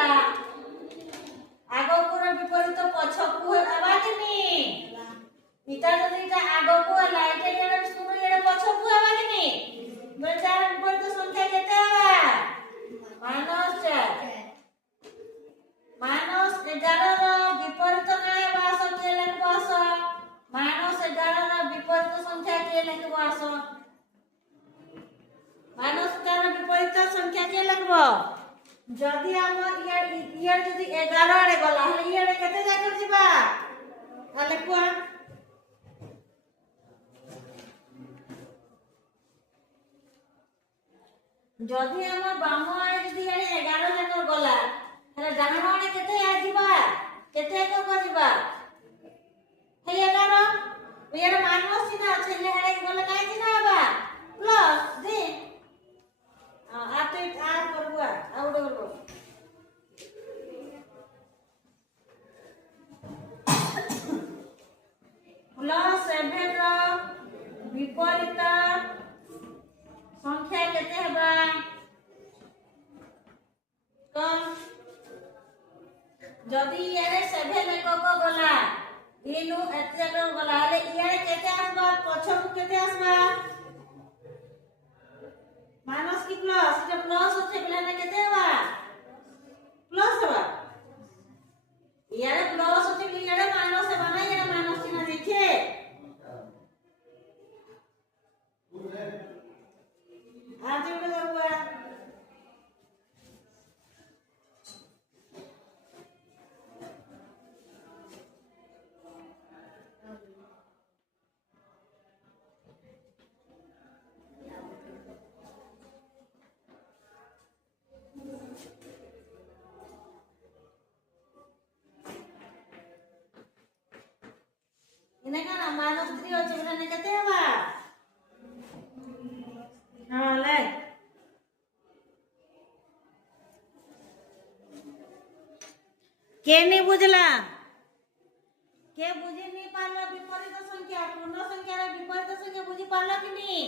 ହେଲା ଆଗକୁ ବିପରୀତ ପଛକୁ ହେବା କି ନି ଇଟା ଯଦି ଇଟା ଆଗକୁ ହେଲା ଇଟା ଏଟା ଶୁଣ ଏଟା ପଛକୁ ହେବା କି ନି বলে তার বিপরীত সংখ্যা কেতে হবে -4 -11 ର ବିପରୀତ କାଏ ବାସ କେ ଲେଖବ ଆସ -11 ର ବିପରୀତ ସଂଖ୍ୟା କେ ଲେଖବ ଆସ -11 ର ବିପରୀତ ସଂଖ୍ୟା କେ ଲେଖବ যদি আমার ইয়ার যদি 11 আড়ে গলা হলে ইয়ারে কেতে যাকর দিবা তাহলে কোয়া যদি আমার বাম আড়ে যদি ইয়ারে 11 যাকর গলা তাহলে ডান আড়ে কেতে আসিবা কেতে যাকর দিবা হে 11 ইয়ারে মাইনাস চিহ্ন আছে লে আড়ে গলা কাই চিহ্ন হবা প্লাস দে আর তো আর করব আর ওটা করব प्लस 7 ର ବିପରୀତ ସଂଖ୍ୟା କେତେ ହେବା କମ୍ ଯଦି ইয়ারে 7 একক গলা ইনু এতে একক গলা হলে ইয়ারে কেতে আসবা পছকু কেতে আসবা মাইনাস কি প্লাস এটা প্লাস হচ্ছে বলে কেতে হবা প্লাস হবা ইয়ারে প্লাস হচ্ছে কি ইয়ারে মাইনাস হবা না ইয়ারে মাইনাস চিহ্ন দেখে आज उठे करबो इने का -3 होचे बने केते हवा हां ले के नहीं बुझला के बुझी नहीं पारला विपरीत संख्या पूर्ण संख्या रे विपरीत संख्या बुझी पारला कि नहीं